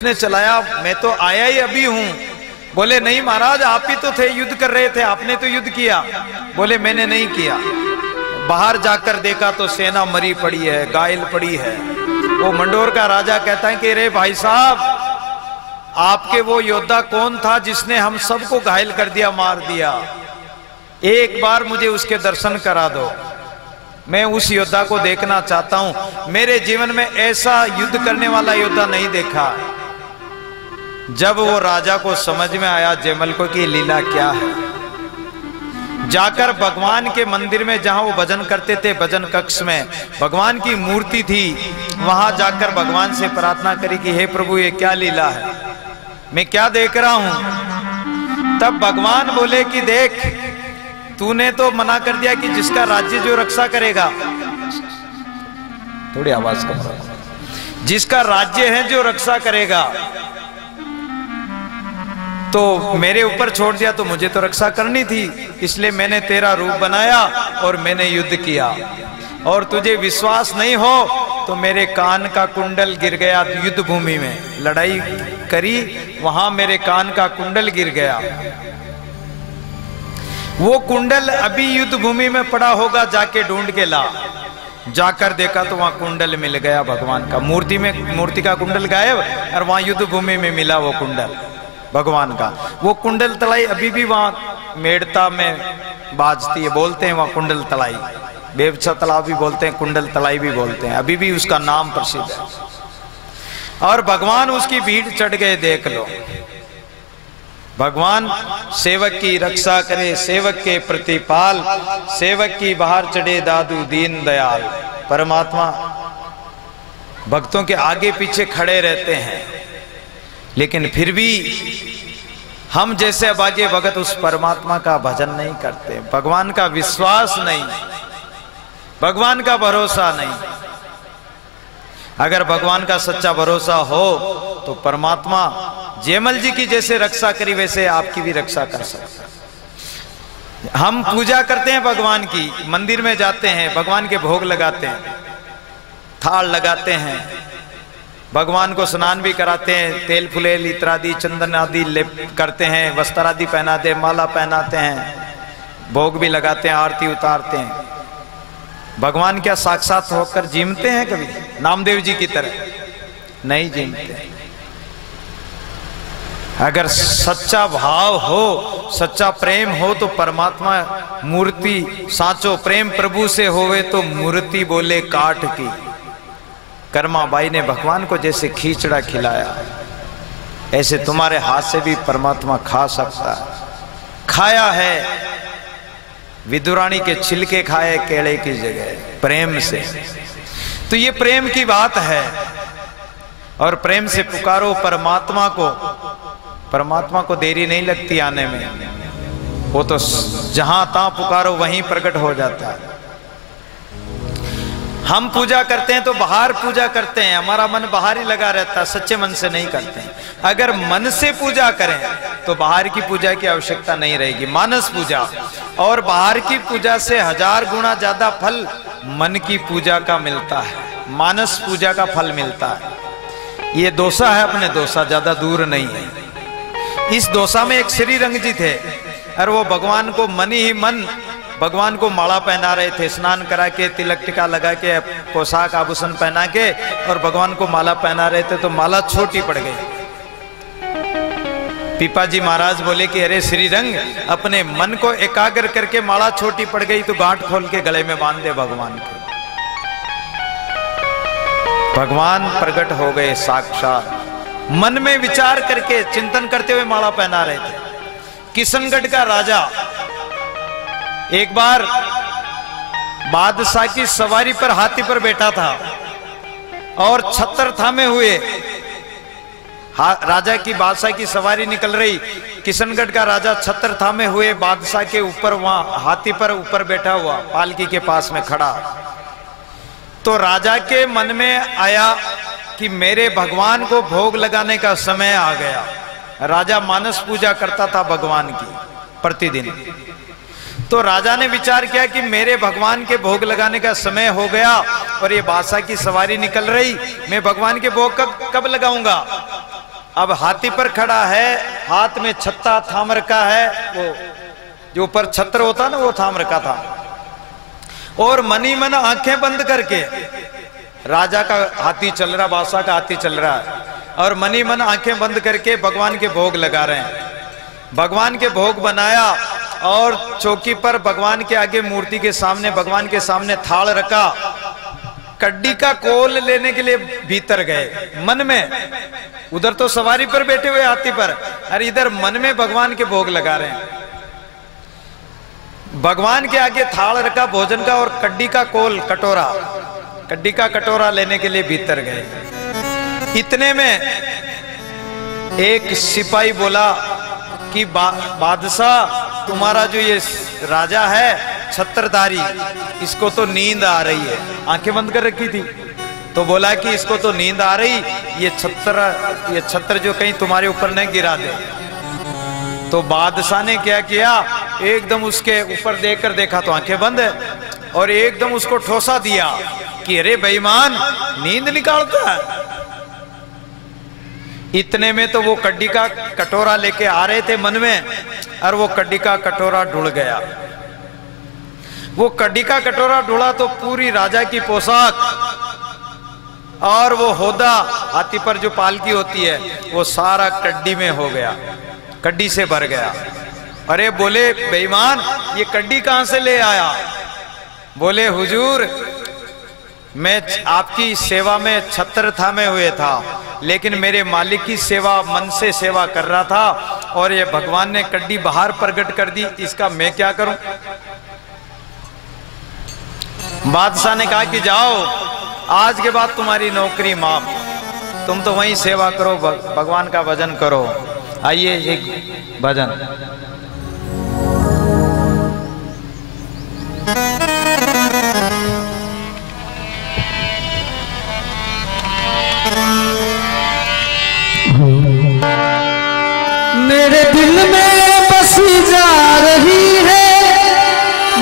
ने चलाया, मैं तो आया ही अभी हूं। बोले नहीं महाराज, आप ही तो थे, युद्ध कर रहे थे, आपने तो युद्ध किया। बोले मैंने नहीं किया। बाहर जाकर देखा तो सेना मरी पड़ी है, घायल पड़ी है। वो मंडोर का राजा कहता है कि रे भाई साहब, आपके वो योद्धा कौन था जिसने हम सबको घायल कर दिया, मार दिया? एक बार मुझे उसके दर्शन करा दो, मैं उस योद्धा को देखना चाहता हूं। मेरे जीवन में ऐसा युद्ध करने वाला योद्धा नहीं देखा। जब वो राजा को समझ में आया जयमल को कि लीला क्या है, जाकर भगवान के मंदिर में, जहां वो भजन करते थे, भजन कक्ष में भगवान की मूर्ति थी, वहां जाकर भगवान से प्रार्थना करी कि हे प्रभु, ये क्या लीला है, मैं क्या देख रहा हूं। तब भगवान बोले कि देख, तूने तो मना कर दिया कि जिसका राज्य जो रक्षा करेगा, थोड़ी आवाज कम रखो, जिसका राज्य है जो रक्षा करेगा, तो मेरे ऊपर छोड़ दिया, तो मुझे तो रक्षा करनी थी, इसलिए मैंने तेरा रूप बनाया और मैंने युद्ध किया। और तुझे विश्वास नहीं हो तो मेरे कान का कुंडल गिर गया युद्ध भूमि में, लड़ाई करी, वहां मेरे कान का कुंडल गिर गया। वो कुंडल अभी युद्ध भूमि में पड़ा होगा, जाके ढूंढ के ला। जाकर देखा तो वहां कुंडल मिल गया भगवान का, मूर्ति का कुंडल गायब, और वहां युद्ध भूमि में मिला वो कुंडल भगवान का। वो कुंडल तलाई अभी भी वहां मेड़ता में बाजती है, बोलते हैं वहां कुंडल तलाई, बेवछा तालाब भी बोलते हैं, कुंडल तलाई भी बोलते हैं, अभी भी उसका नाम प्रसिद्ध है। और भगवान उसकी भीड़ चढ़ गए, देख लो। भगवान सेवक की रक्षा करे, सेवक के प्रतिपाल, सेवक की बाहर चढ़े दादू दीन दयाल। परमात्मा भक्तों के आगे पीछे खड़े रहते हैं, लेकिन फिर भी हम जैसे अभागे भगत उस परमात्मा का भजन नहीं करते, भगवान का विश्वास नहीं, भगवान का भरोसा नहीं। अगर भगवान का सच्चा भरोसा हो तो परमात्मा जयमल जी की जैसे रक्षा करी, वैसे आपकी भी रक्षा कर सकता है। हम पूजा करते हैं भगवान की, मंदिर में जाते हैं, भगवान के भोग लगाते हैं, थाल लगाते हैं, भगवान को स्नान भी कराते हैं, तेल फुलेल इत्रादि चंदन आदि लेप करते हैं, वस्त्र आदि पहनाते हैं, माला पहनाते हैं, भोग भी लगाते हैं, आरती उतारते हैं। भगवान क्या साक्षात होकर जीमते हैं कभी नामदेव जी की तरह? नहीं जीमते। अगर सच्चा भाव हो, सच्चा प्रेम हो, तो परमात्मा मूर्ति साचो प्रेम प्रभु से होवे तो मूर्ति बोले काट की। कर्मा बाई ने भगवान को जैसे खींचड़ा खिलाया, ऐसे तुम्हारे हाथ से भी परमात्मा खा सकता है। खाया है, विदुरानी के छिलके खाए केले की जगह, प्रेम से। तो ये प्रेम की बात है, और प्रेम से पुकारो परमात्मा को। परमात्मा को देरी नहीं लगती आने में, वो तो जहां तहां पुकारो वहीं प्रकट हो जाता है। हम पूजा करते हैं तो बाहर पूजा करते हैं, हमारा मन बाहर ही लगा रहता है, सच्चे मन से नहीं करते हैं। अगर मन से पूजा करें तो बाहर की पूजा की आवश्यकता नहीं रहेगी। मानस पूजा और बाहर की पूजा से 1000 गुना ज्यादा फल मन की पूजा का मिलता है, मानस पूजा का फल मिलता है। ये दोसा है, अपने दोसा ज्यादा दूर नहीं है। इस दोसा में एक श्री रंग जी थे, और वो भगवान को मन ही मन भगवान को माला पहना रहे थे, स्नान करा के, तिलक टिका लगा के, पोशाक आभूषण पहना के, और भगवान को माला पहना रहे थे, तो माला छोटी पड़ गई। पीपा जी महाराज बोले कि अरे श्रीरंग, अपने मन को एकाग्र करके माला छोटी पड़ गई तो गांठ खोल के गले में बांध दे भगवान के। भगवान प्रकट हो गए साक्षात, मन में विचार करके चिंतन करते हुए माला पहना रहे थे। किशनगढ़ का राजा एक बार बादशाह की सवारी पर हाथी पर बैठा था, और छत्र थामे हुए राजा की बादशाह की सवारी निकल रही। किशनगढ़ का राजा छत्र थामे हुए बादशाह के ऊपर, वहां हाथी पर ऊपर बैठा हुआ, पालकी के पास में खड़ा। तो राजा के मन में आया कि मेरे भगवान को भोग लगाने का समय आ गया। राजा मानस पूजा करता था भगवान की प्रतिदिन। तो राजा ने विचार किया कि मेरे भगवान के भोग लगाने का समय हो गया और ये बादशाह की सवारी निकल रही, मैं भगवान के भोग कब लगाऊंगा। अब हाथी पर खड़ा है, हाथ में छत्ता थाम रखा है, वो जो ऊपर छत्र होता ना वो थाम रखा था, और मनी मन आंखें बंद करके राजा का हाथी चल रहा, बादशाह का हाथी चल रहा है, और मनी मन आंखें बंद करके भगवान के भोग लगा रहे हैं। भगवान के भोग बनाया और चौकी पर भगवान के आगे मूर्ति के सामने, भगवान के सामने थाल रखा, कड्डी का कोल लेने के लिए भीतर गए मन में। उधर तो सवारी पर बैठे हुए हाथी पर, और इधर मन में भगवान के भोग लगा रहे हैं। भगवान के आगे थाल रखा भोजन का और कड्डी का कोल, कटोरा, कड्डी का कटोरा लेने के लिए भीतर गए। इतने में एक सिपाही बोला कि बादशाह तुम्हारा जो ये राजा है छत्रधारी, इसको तो नींद आ रही है। आंखें बंद कर रखी थी, तो बोला कि इसको तो नींद आ रही, ये छत्र जो कहीं तुम्हारे ऊपर नहीं गिरा दे। तो बादशाह ने क्या किया, एकदम उसके ऊपर देखकर देखा तो आंखें बंद है, और एकदम उसको ठोसा दिया कि अरे बेईमान, नींद निकालता है। इतने में तो वो कड्डी का कटोरा लेके आ रहे थे मन में, और वो कड्डी का कटोरा ढुल गया। वो कड्डी का कटोरा ढुला तो पूरी राजा की पोशाक और वो होदा, हाथी पर जो पालकी होती है, वो सारा कड्डी में हो गया, कड्डी से भर गया। अरे बोले बेईमान, ये कड्डी कहां से ले आया? बोले हुजूर, मैं आपकी सेवा में छत्र थामे हुए था, लेकिन मेरे मालिक की सेवा मन से सेवा कर रहा था, और ये भगवान ने कड्डी बाहर प्रकट कर दी, इसका मैं क्या करूं? बादशाह ने कहा कि जाओ, आज के बाद तुम्हारी नौकरी माफ, तुम तो वहीं सेवा करो, भगवान का भजन करो। आइए एक भजन। मेरे दिल में बसी जा रही है,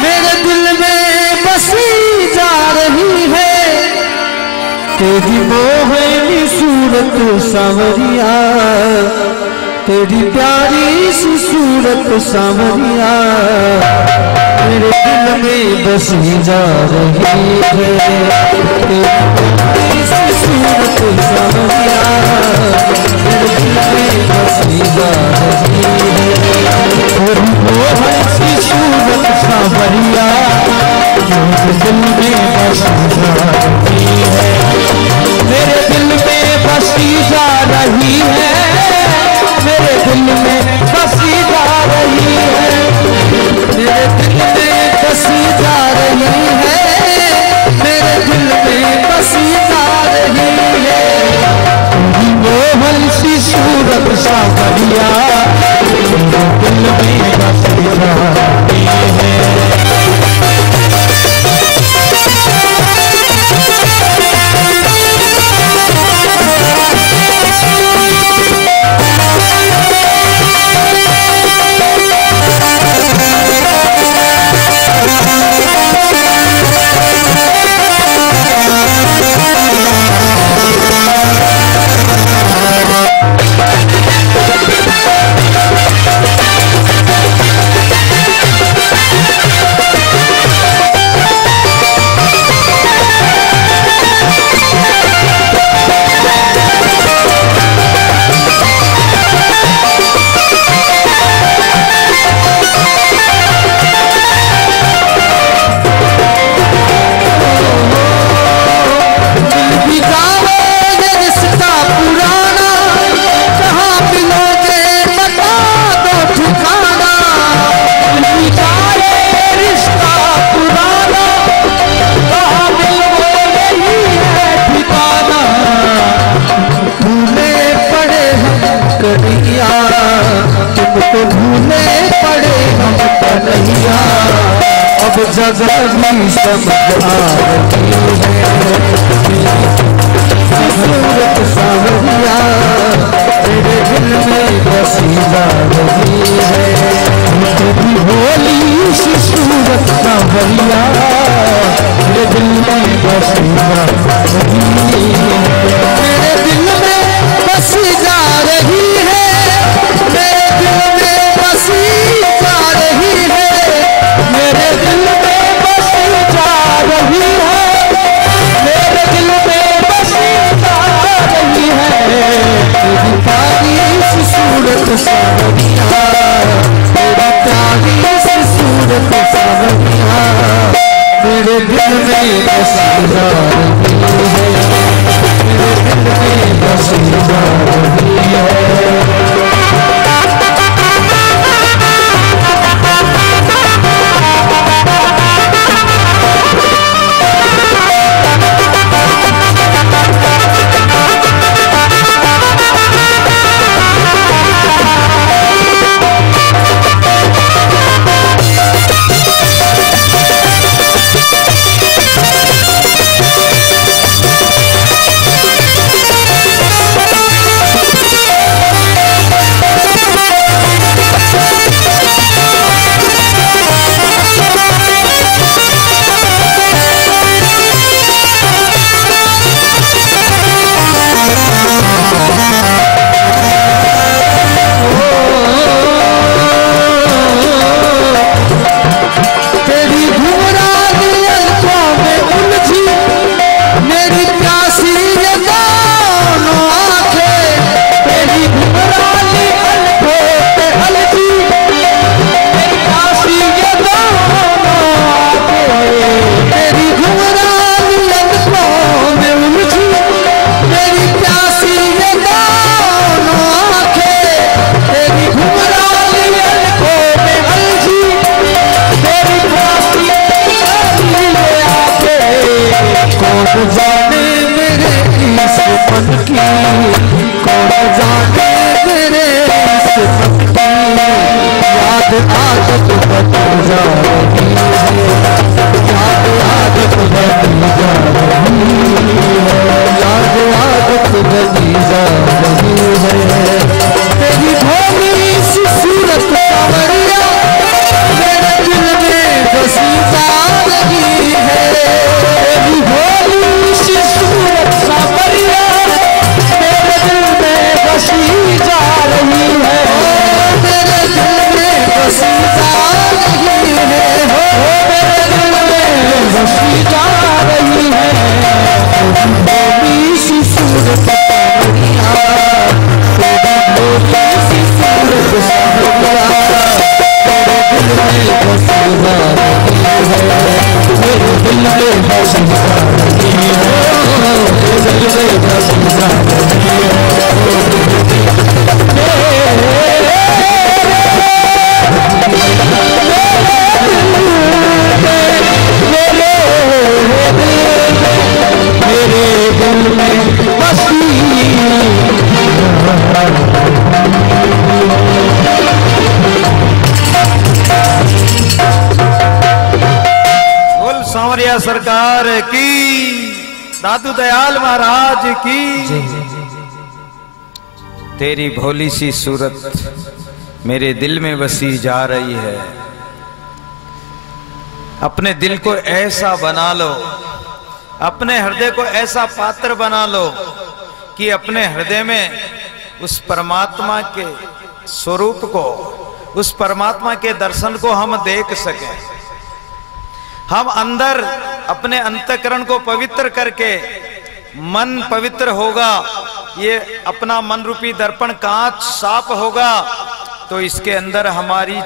मेरे दिल में बसी जा रही है, तेरी मोहनी सूरत सांवरिया, तेरी प्यारी सी सूरत सांवरिया, मेरे दिल में बसी जा रही है, तेरी प्यारी सी सूरत सांवरिया, मेरे दिल में बसी जा रही है, तेरी मोहनी सी सूरत सांवरिया, मेरे दिल में बसी जा रही है, मेरे दिल में बसी जा रही है, मेरे दिल में बसी जा रही है, मेरे दिल में बसी जा रही है, मेरे दिल में बसी जा रही है, तेरी मोहन सी सूरत सांवरिया, मेरे दिल में बसी जा रही है। अब जगह भी समझ आ रही है, सूरत सांवरिया, मेरे दिल में बसी जा रही है, तेरी भोली सी सूरत सांवरिया, मेरे दिल में बसी जा रही है, मेरे दिल में बसी जा रही सावरिया, तेरी प्यारी सी सूरत सावरिया, मेरे दिल में बसी जा रही है, मेरे दिल में बसी जा रही है। सरकार की, दादू दयाल महाराज की। तेरी भोली सी सूरत मेरे दिल में बसी जा रही है। अपने दिल को ऐसा बना लो, अपने हृदय को ऐसा पात्र बना लो कि अपने हृदय में उस परमात्मा के स्वरूप को, उस परमात्मा के दर्शन को हम देख सकें। हम अंदर अपने अंतःकरण को पवित्र करके, मन पवित्र होगा, ये अपना मन रूपी दर्पण कांच साफ होगा, तो इसके अंदर हमारी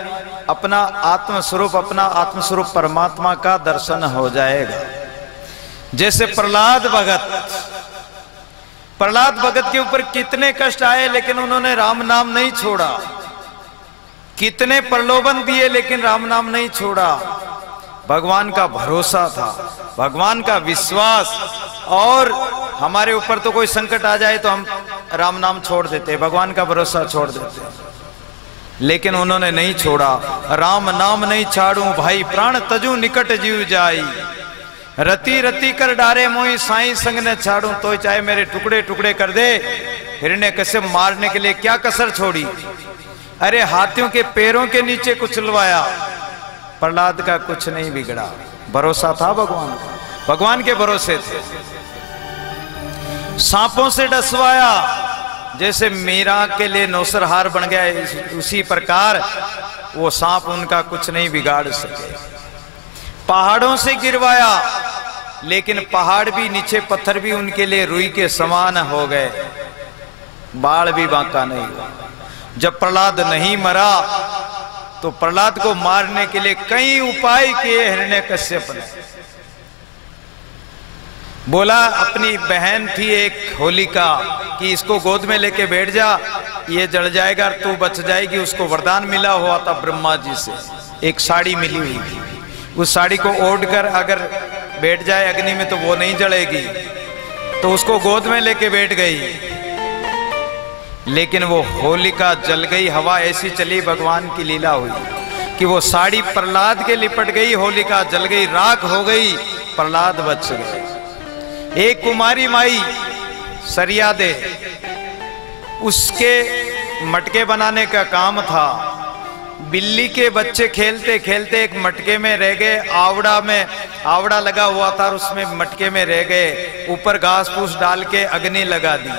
अपना आत्मस्वरूप परमात्मा का दर्शन हो जाएगा। जैसे प्रहलाद भगत के ऊपर कितने कष्ट आए, लेकिन उन्होंने राम नाम नहीं छोड़ा। कितने प्रलोभन दिए, लेकिन राम नाम नहीं छोड़ा। भगवान का भरोसा था, भगवान का विश्वास। और हमारे ऊपर तो कोई संकट आ जाए तो हम राम नाम छोड़ देते, भगवान का भरोसा छोड़ देते, लेकिन उन्होंने नहीं छोड़ा। राम नाम नहीं छाड़ू भाई, प्राण तजू निकट जीव जाई, रति रति कर डारे मोई साईं संग न छाड़ू, तो चाहे मेरे टुकड़े टुकड़े कर दे। हिरण्यकश्यप मारने के लिए क्या कसर छोड़ी, अरे हाथियों के पैरों के नीचे कुचलवाया। प्रहलाद का कुछ नहीं बिगड़ा, भरोसा था भगवान का, भगवान के भरोसे थे। सांपों से डसवाया, जैसे मीरा के लिए नौसरहार बन गया, उसी प्रकार वो सांप उनका कुछ नहीं बिगाड़ सके। पहाड़ों से गिरवाया, लेकिन पहाड़ भी नीचे पत्थर भी उनके लिए रुई के समान हो गए, बाढ़ भी बांका नहीं हुआ। जब प्रहलाद नहीं मरा तो प्रहलाद को मारने के लिए कई उपाय किए हिरण्यकश्यप ने। बोला अपनी बहन थी एक होलिका कि इसको गोद में लेके बैठ जा, ये जल जाएगा और तू बच जाएगी। उसको वरदान मिला हुआ था ब्रह्मा जी से, एक साड़ी मिली हुई थी। उस साड़ी को ओढ़ कर अगर बैठ जाए अग्नि में तो वो नहीं जलेगी, तो उसको गोद में लेके बैठ गई। लेकिन वो होलिका जल गई। हवा ऐसी चली, भगवान की लीला हुई कि वो साड़ी प्रहलाद के लिपट गई, होलिका जल गई, राख हो गई, प्रहलाद बच गए। एक कुमारी माई सरिया दे, उसके मटके बनाने का काम था। बिल्ली के बच्चे खेलते खेलते एक मटके में रह गए, आवड़ा लगा हुआ था और उसमें मटके में रह गए। ऊपर घास फूस डाल के अग्नि लगा दी।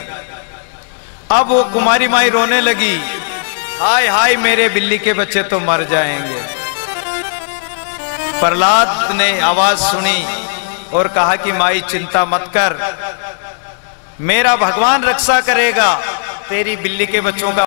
अब वो कुमारी माई रोने लगी, हाय हाय मेरे बिल्ली के बच्चे तो मर जाएंगे। प्रहलाद ने आवाज सुनी और कहा कि माई चिंता मत कर, मेरा भगवान रक्षा करेगा, तेरी बिल्ली के बच्चों का